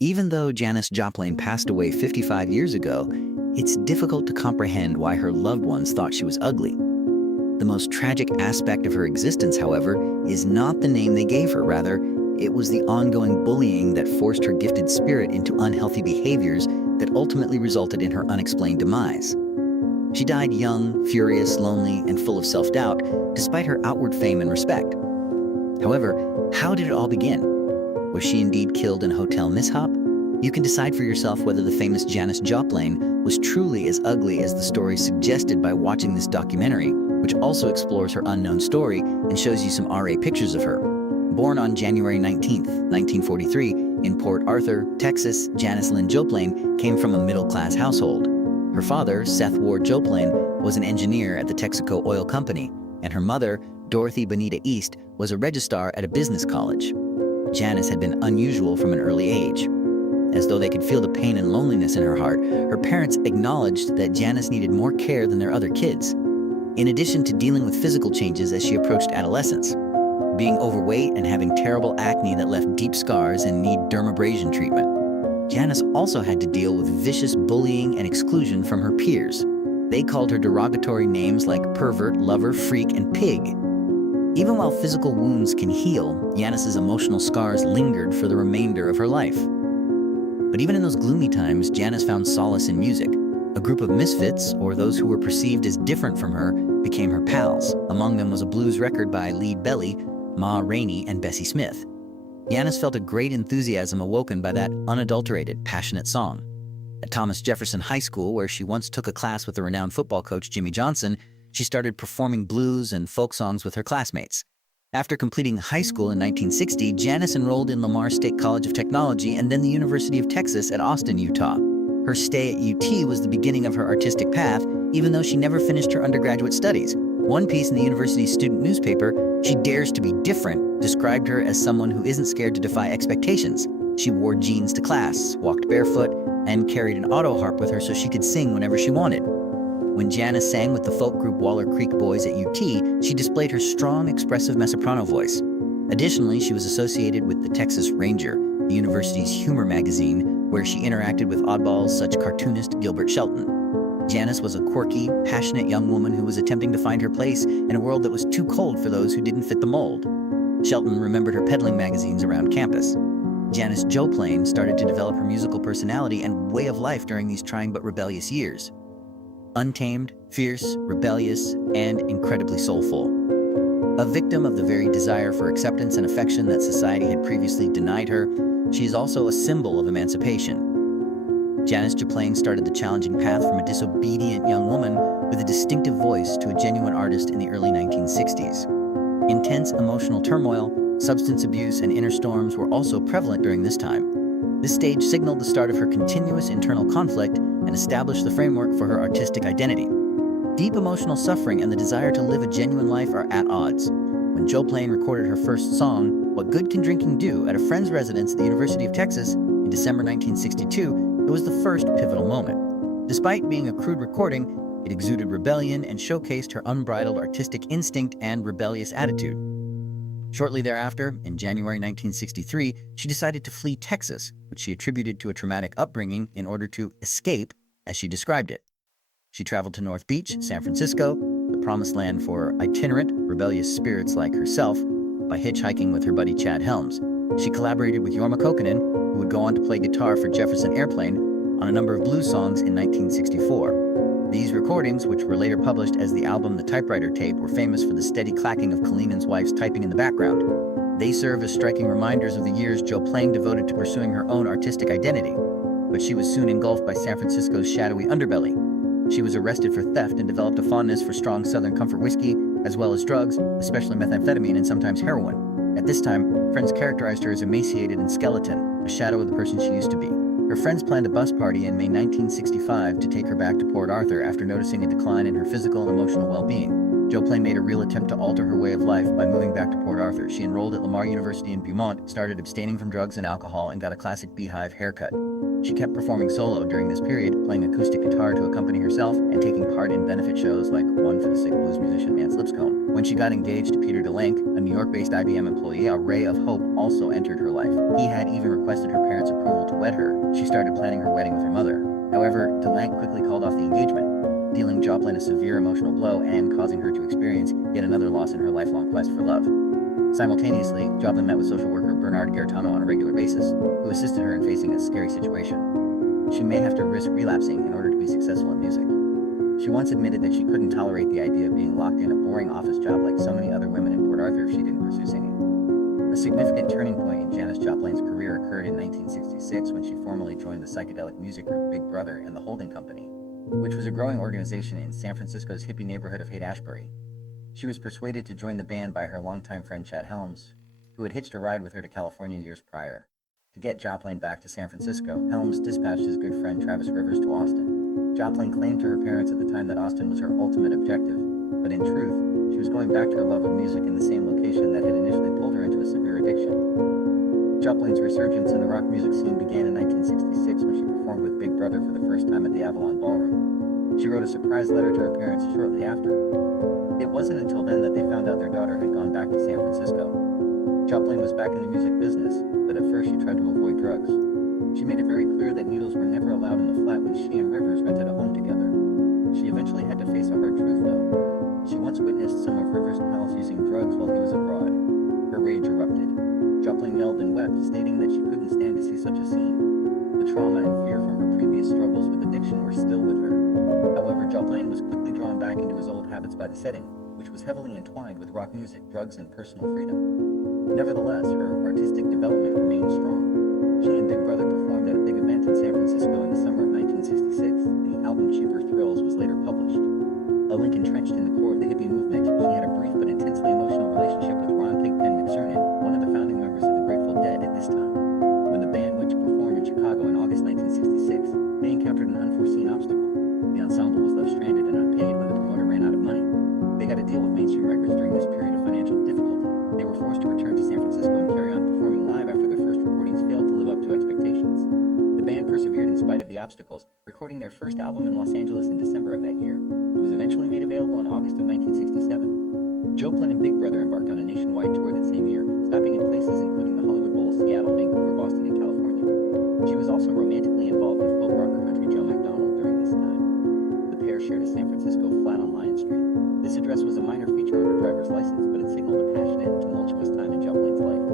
Even though Janis Joplin passed away 55 years ago, it's difficult to comprehend why her loved ones thought she was ugly. The most tragic aspect of her existence, however, is not the name they gave her. Rather, it was the ongoing bullying that forced her gifted spirit into unhealthy behaviors that ultimately resulted in her unexplained demise. She died young, furious, lonely, and full of self-doubt, despite her outward fame and respect. However, how did it all begin? Was she indeed killed in a hotel mishap? You can decide for yourself whether the famous Janis Joplin was truly as ugly as the story suggested by watching this documentary, which also explores her unknown story and shows you some RA pictures of her. Born on January 19, 1943, in Port Arthur, Texas, Janis Lynn Joplin came from a middle-class household. Her father, Seth Ward Joplin, was an engineer at the Texaco Oil Company, and her mother, Dorothy Bonita East, was a registrar at a business college. Janis had been unusual from an early age. As though they could feel the pain and loneliness in her heart, her parents acknowledged that Janis needed more care than their other kids. In addition to dealing with physical changes as she approached adolescence, being overweight and having terrible acne that left deep scars and need dermabrasion treatment, Janis also had to deal with vicious bullying and exclusion from her peers. They called her derogatory names like pervert, lover, freak, and pig. Even while physical wounds can heal, Janis's emotional scars lingered for the remainder of her life. But even in those gloomy times, Janis found solace in music. A group of misfits, or those who were perceived as different from her, became her pals. Among them was a blues record by Lead Belly, Ma Rainey, and Bessie Smith. Janis felt a great enthusiasm awoken by that unadulterated, passionate song. At Thomas Jefferson High School, where she once took a class with the renowned football coach Jimmy Johnson, she started performing blues and folk songs with her classmates. After completing high school in 1960, Janis enrolled in Lamar State College of Technology and then the University of Texas at Austin, Utah. Her stay at UT was the beginning of her artistic path, even though she never finished her undergraduate studies. One piece in the university's student newspaper, She Dares to Be Different, described her as someone who isn't scared to defy expectations. She wore jeans to class, walked barefoot, and carried an auto harp with her so she could sing whenever she wanted. When Janis sang with the folk group Waller Creek Boys at UT, she displayed her strong, expressive mezzosoprano voice. Additionally, she was associated with the Texas Ranger, the university's humor magazine, where she interacted with oddballs such cartoonist Gilbert Shelton. Janis was a quirky, passionate young woman who was attempting to find her place in a world that was too cold for those who didn't fit the mold. Shelton remembered her peddling magazines around campus. Janis Joplin started to develop her musical personality and way of life during these trying but rebellious years. Untamed, fierce, rebellious, and incredibly soulful. A victim of the very desire for acceptance and affection that society had previously denied her, she is also a symbol of emancipation. Janis Joplin started the challenging path from a disobedient young woman with a distinctive voice to a genuine artist in the early 1960s. Intense emotional turmoil, substance abuse, and inner storms were also prevalent during this time. This stage signaled the start of her continuous internal conflict and established the framework for her artistic identity. Deep emotional suffering and the desire to live a genuine life are at odds. When Joplin recorded her first song, What Good Can Drinking Do, at a friend's residence at the University of Texas in December 1962, it was the first pivotal moment. Despite being a crude recording, it exuded rebellion and showcased her unbridled artistic instinct and rebellious attitude. Shortly thereafter, in January 1963, she decided to flee Texas, which she attributed to a traumatic upbringing, in order to escape, as she described it. She traveled to North Beach, San Francisco, the promised land for itinerant, rebellious spirits like herself, by hitchhiking with her buddy Chad Helms. She collaborated with Jorma Kaukonen, who would go on to play guitar for Jefferson Airplane, on a number of blues songs in 1964. These recordings, which were later published as the album The Typewriter Tape, were famous for the steady clacking of Kalinen's wife's typing in the background. They serve as striking reminders of the years Joplin devoted to pursuing her own artistic identity. But she was soon engulfed by San Francisco's shadowy underbelly. She was arrested for theft and developed a fondness for strong Southern Comfort whiskey, as well as drugs, especially methamphetamine and sometimes heroin. At this time, friends characterized her as emaciated and skeleton, a shadow of the person she used to be. Her friends planned a bus party in May 1965 to take her back to Port Arthur after noticing a decline in her physical and emotional well-being. Joplin made a real attempt to alter her way of life by moving back to Port Arthur. She enrolled at Lamar University in Beaumont, started abstaining from drugs and alcohol, and got a classic beehive haircut. She kept performing solo during this period, playing acoustic guitar to accompany herself and taking part in benefit shows like one for the sick blues musician Mance Lipscomb. When she got engaged to Peter DeLink, a New York-based IBM employee, a ray of hope also entered her life. He had even requested her parents' approval to wed her. She started planning her wedding with her mother. However, DeLink quickly called off the engagement, dealing Joplin a severe emotional blow and causing her to experience yet another loss in her lifelong quest for love. Simultaneously, Joplin met with social worker Bernard Gaetano on a regular basis, who assisted her in facing a scary situation. She may have to risk relapsing in order to be successful in music. She once admitted that she couldn't tolerate the idea of being locked in a boring office job like so many other women in Port Arthur if she didn't pursue singing. A significant turning point in Janis Joplin's career occurred in 1966 when she formally joined the psychedelic music group Big Brother and the Holding Company, which was a growing organization in San Francisco's hippie neighborhood of Haight-Ashbury. She was persuaded to join the band by her longtime friend Chet Helms, who had hitched a ride with her to California years prior. To get Joplin back to San Francisco, Helms dispatched his good friend Travis Rivers to Austin. Joplin claimed to her parents at the time that Austin was her ultimate objective, but in truth, she was going back to her love of music in the same location that had initially pulled her into a severe addiction. Joplin's resurgence in the rock music scene began in 1966 when she performed with Big Brother for the first time at the Avalon Ballroom. She wrote a surprise letter to her parents shortly after. It wasn't until then that they found out their daughter had gone back to San Francisco. Joplin was back in the music business, but at first she tried to avoid drugs. She made it very clear that needles were never allowed in the flat when she and Rivers rented a home together. She eventually had to face a hard truth, though. She once witnessed some of Rivers' pals using drugs while he was abroad. Her rage erupted. Joplin yelled and wept, stating that she couldn't stand to see such a scene. The trauma and fear from her previous struggles with addiction were still with her. However, Joplin was quickly drawn back into his old habits by the setting, which was heavily entwined with rock music, drugs, and personal freedom. Nevertheless, her artistic development remained strong. She and Big Brother performed at a big event in San Francisco in the summer of 1966. The album Cheaper Thrills was later published. A link entrenched in the core of the hippie movement, she had a brief but intensely emotional relationship with Ron Pigpen McCernan, one of the founding members of the Grateful Dead at this time. When the band went to perform in Chicago in August 1966, they encountered an unforeseen obstacle. The ensemble was left stranded and unpaid when the promoter ran out of money. They got to deal with mainstream records during this period of financial difficulty. They were forced to return to San Francisco and carry on performing live after their first recordings failed to live up to expectations. The band persevered in spite of the obstacles, recording their first album in Los Angeles in December of that year. It was eventually made available in August of 1967. Joplin and Big Brother embarked on a nationwide tour that same year, stopping in places including the Hollywood Bowl, Seattle, Vancouver, Boston, and California. She was also romantically involved with folk rocker country Joe McDonald during this time. The pair shared a San Francisco flat on Lion Street. This address was a minor feature on her driver's license, but it signaled a passionate and tumultuous time in Joplin's life.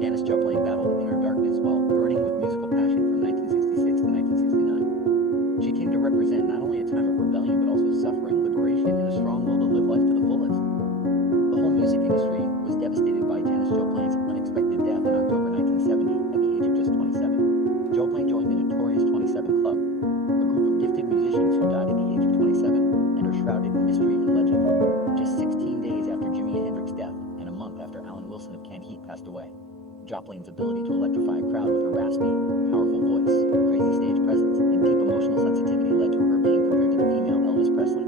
Janis Joplin battled inner darkness while burning with musical passion from 1966 to 1969. She came to represent not only a time of rebellion but also suffering, liberation, and a strong will to live life to the fullest. The whole music industry was devastated by Janis Joplin's unexpected death in October 1970 at the age of just 27. Joplin joined the notorious 27 Club, a group of gifted musicians who died at the age of 27 and are shrouded in mystery and legend. Just 16 days after Jimi Hendrix's death and a month after Alan Wilson of Canned Heat passed away, Joplin's ability to electrify a crowd with her raspy, powerful voice, crazy stage presence, and deep emotional sensitivity led to her being compared to the female Elvis Presley.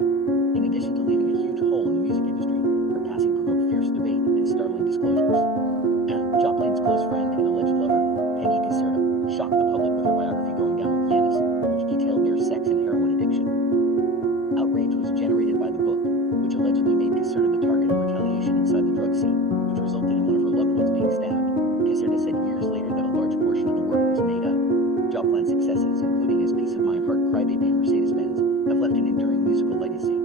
In addition to leaving a huge hole in the music industry, her passing provoked fierce debate and startling disclosures. Joplin's close friend and alleged lover, Penny Caserta, shocked the public with her biography Going Down with Janis, which detailed their sex and heroin addiction. Outrage was generated by the book, which allegedly made Caserta the target of retaliation inside the drug scene, which resulted in one of her loved ones being stabbed. Caserta said years later that a large portion of the work was made up. Joplin's successes, including his Piece of My Heart, Crybaby, and Mercedes-Benz, have left an enduring musical legacy.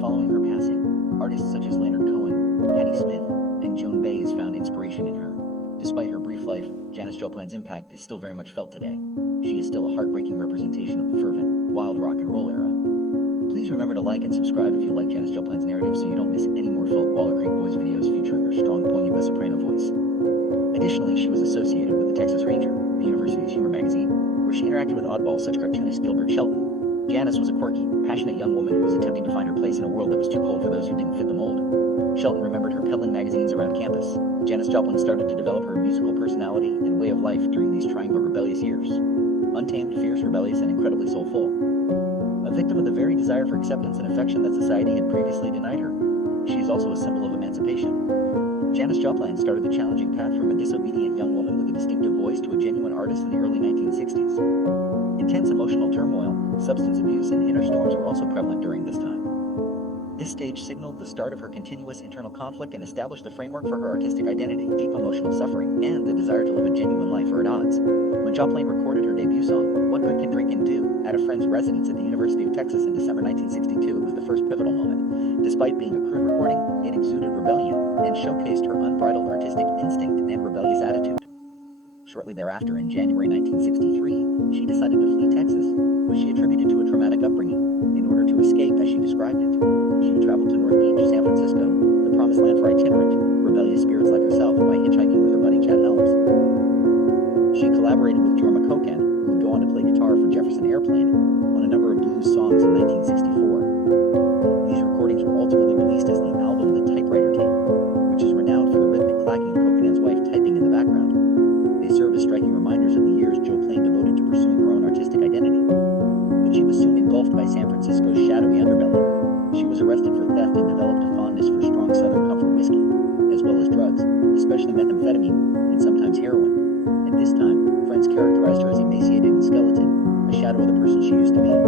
Following her passing, artists such as Leonard Cohen, Patti Smith, and Joan Baez found inspiration in her. Despite her brief life, Janis Joplin's impact is still very much felt today. She is still a heartbreaking representation of the fervent, wild rock and roll era. Please remember to like and subscribe if you like Janis Joplin's narrative so you don't miss any more folk Waller Creek Boys videos featuring her strong, poignant soprano voice. Additionally, she was associated with the Texas Ranger, the university's humor magazine, where she interacted with oddballs such cartoonist Gilbert Shelton. Janis was a quirky, passionate young woman who was attempting to find her place in a world that was too cold for those who didn't fit the mold. Shelton remembered her peddling magazines around campus. Janis Joplin started to develop her musical personality and way of life during these trying but rebellious years. Untamed, fierce, rebellious, and incredibly soulful. A victim of the very desire for acceptance and affection that society had previously denied her, she is also a symbol of emancipation. Janis Joplin started the challenging path from a disobedient young woman with a distinctive voice to a genuine artist in the early 1960s. Intense emotional turmoil, substance abuse, and inner storms were also prevalent during this time. This stage signaled the start of her continuous internal conflict and established the framework for her artistic identity, deep emotional suffering, and the desire to live a genuine life for at odds. When Joplin recorded her debut song, What Good Can Drinking Do, at a friend's residence at the University of Texas in December 1962, it was the first pivotal moment. Despite being a crude recording, it exuded rebellion and showcased her unbridled artistic instinct and rebellious attitude. Shortly thereafter, in January 1963, she decided to flee Texas, which she attributed to a traumatic upbringing, in order to escape, as she described it. She traveled to North Beach, San Francisco, the promised land for itinerant, rebellious spirits like herself, by hitchhiking with her buddy Chad Helms. She collaborated with Jorma Kaukonen, who would go on to play guitar for Jefferson Airplane, on a number of blues songs in 1964. These recordings were ultimately released as the album The Typewriter Tape, which is renowned for the rhythmic clacking of Kaukonen's wife typing in the background. They serve as striking reminders of the years Joplin devoted to pursuing her own artistic identity. But she was soon engulfed by San Francisco's shadowy underbelly. She was arrested for theft and developed a fondness for strong Southern comfort whiskey, as well as drugs, especially methamphetamine and sometimes heroin. At this time, friends characterized her as emaciated and skeleton, a shadow of the person she used to be.